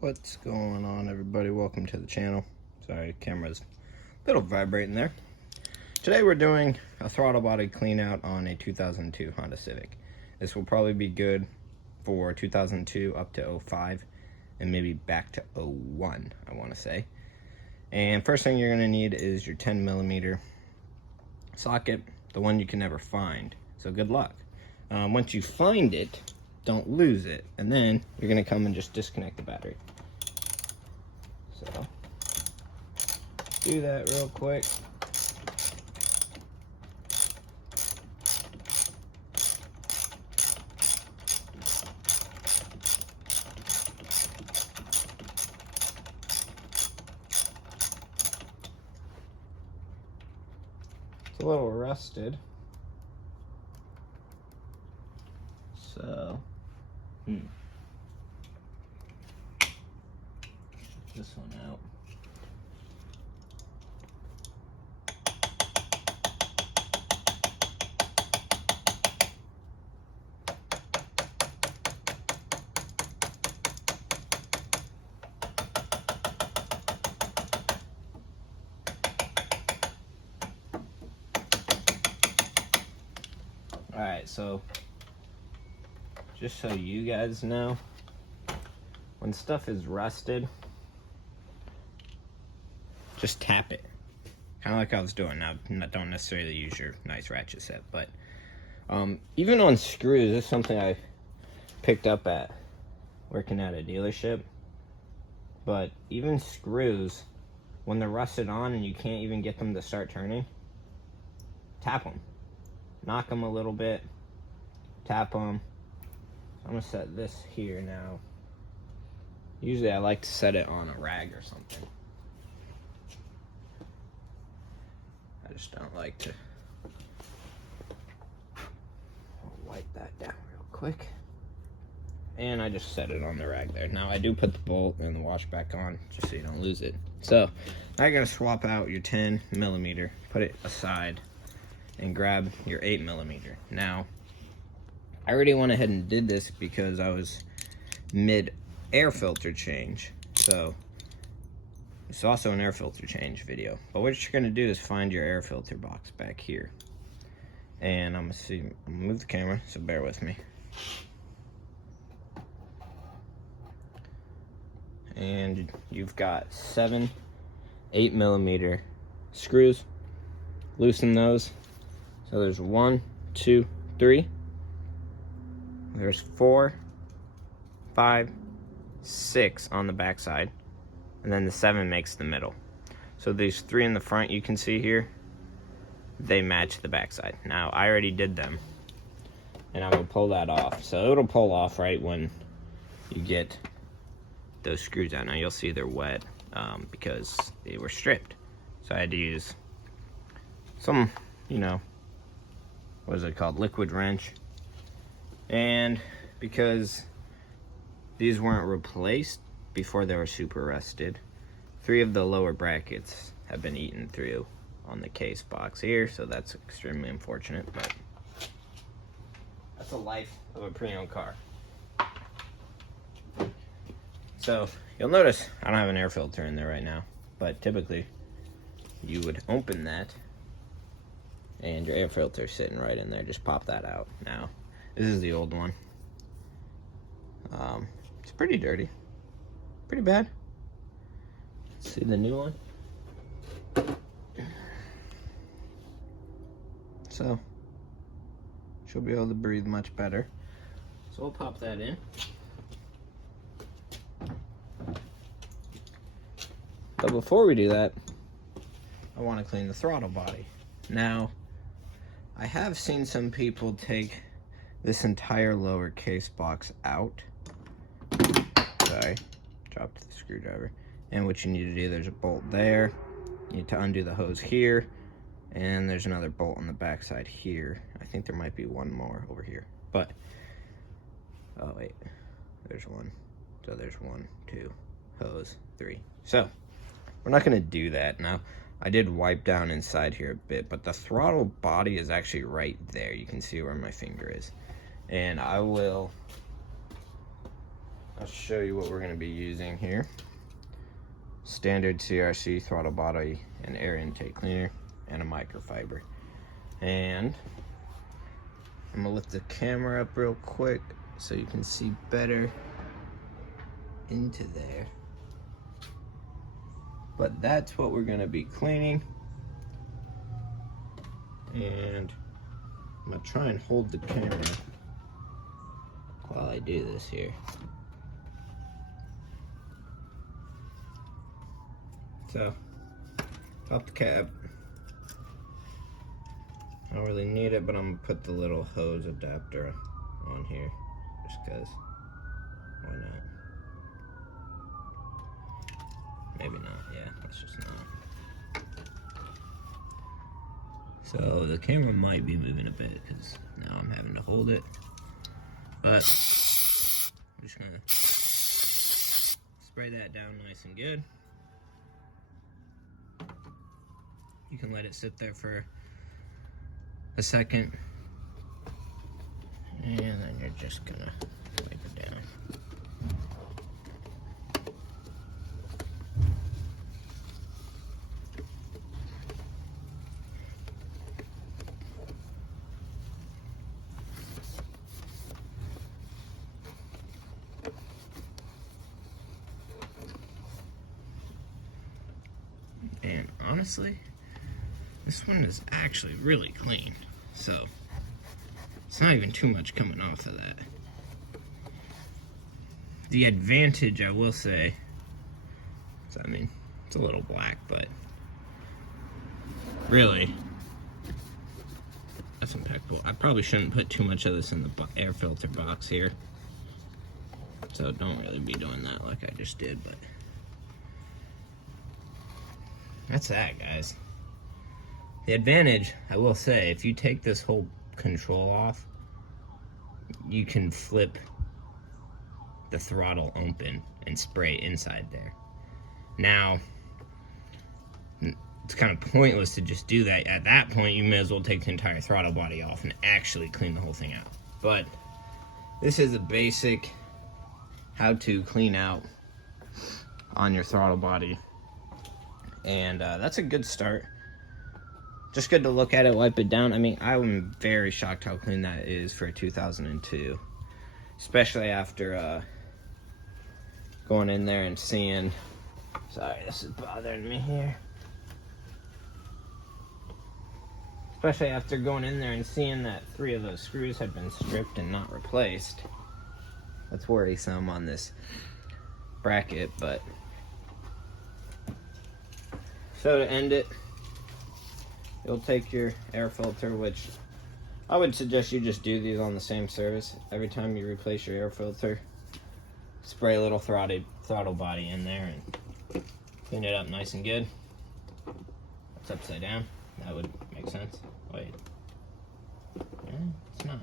What's going on, everybody? Welcome to the channel. Sorry, camera's a little vibrating there. Today we're doing a throttle body clean out on a 2002 Honda Civic. This will probably be good for 2002 up to 05 and maybe back to 01, I want to say. And first thing you're going to need is your 10mm socket, the one you can never find. So good luck. Once you find it, don't lose it, and then you're going to come and just disconnect the battery. So do that real quick. It's a little rusted, so this one out. Alright, so just so you guys know, when stuff is rusted, just tap it. Kind of like I was doing. Now, don't necessarily use your nice ratchet set, but even on screws, this is something I picked up at working at a dealership. But even screws, when they're rusted on and you can't even get them to start turning, tap them. Knock them a little bit, tap them. I'm gonna set this here now. Usually I like to set it on a rag or something. I just don't like to. I'll wipe that down real quick. And I just set it on the rag there. Now I do put the bolt and the wash back on just so you don't lose it. So now you're gonna swap out your 10mm, put it aside, and grab your 8mm. Now, I already went ahead and did this because I was mid air filter change. So it's also an air filter change video. But what you're gonna do is find your air filter box back here. And I'm gonna move the camera, so bear with me. And you've got 7 8mm screws. Loosen those. So there's 1, 2, 3. There's 4, 5, 6 on the back side, and then the 7 makes the middle. So these 3 in the front you can see here, they match the back side. Now I already did them, and I'm gonna pull that off. So it'll pull off right when you get those screws out. Now you'll see they're wet because they were stripped. So I had to use some, what is it called? Liquid wrench. And because these weren't replaced before they were super rusted, 3 of the lower brackets have been eaten through on the case box here, so that's extremely unfortunate, but that's the life of a pre-owned car. So you'll notice I don't have an air filter in there right now, but typically you would open that and your air filter is sitting right in there. Just pop that out. Now, this is the old one. It's pretty dirty. Pretty bad. Let's see the new one. So, she'll be able to breathe much better. So we'll pop that in. But before we do that, I want to clean the throttle body. Now, I have seen some people take this entire lower case box out. Sorry, dropped the screwdriver. And what you need to do, there's a bolt there. You need to undo the hose here. And there's another bolt on the back side here. I think there might be one more over here. But, oh wait, there's one. So there's 1, 2, hose, 3. So, we're not gonna do that now. I did wipe down inside here a bit, but the throttle body is actually right there. You can see where my finger is. And I will I'll show you what we're going to be using here. Standard CRC throttle body and air intake cleaner and a microfiber. And I'm going to lift the camera up real quick so you can see better into there. But that's what we're going to be cleaning. And I'm going to try and hold the camera while I do this here. So, top the cap. I don't really need it, but I'm gonna put the little hose adapter on here, just cause, why not? Maybe not, yeah, let's just not. So the camera might be moving a bit, cause now I'm having to hold it. But, I'm just gonna spray that down nice and good. You can let it sit there for a second, and then you're just gonna wipe it down. And honestly, this one is actually really clean, so it's not even too much coming off of that. The advantage, I will say, is, I mean, it's a little black, but really, that's impeccable. I probably shouldn't put too much of this in the air filter box here, so don't really be doing that like I just did, but that's that, guys. The advantage, I will say, if you take this whole control off, you can flip the throttle open and spray inside there. Now, it's kind of pointless to just do that. At that point, you may as well take the entire throttle body off and actually clean the whole thing out. But this is a basic how to clean out on your throttle body. And that's a good start. Just good to look at it, wipe it down. I mean, I'm very shocked how clean that is for a 2002. Especially after going in there and seeing... Sorry, this is bothering me here. Especially after going in there and seeing that 3 of those screws had been stripped and not replaced. That's worrisome on this bracket, but... So to end it, you'll take your air filter, which I would suggest you just do these on the same surface. Every time you replace your air filter, spray a little throttle body in there and clean it up nice and good. It's upside down. That would make sense. Wait. Yeah, it's not.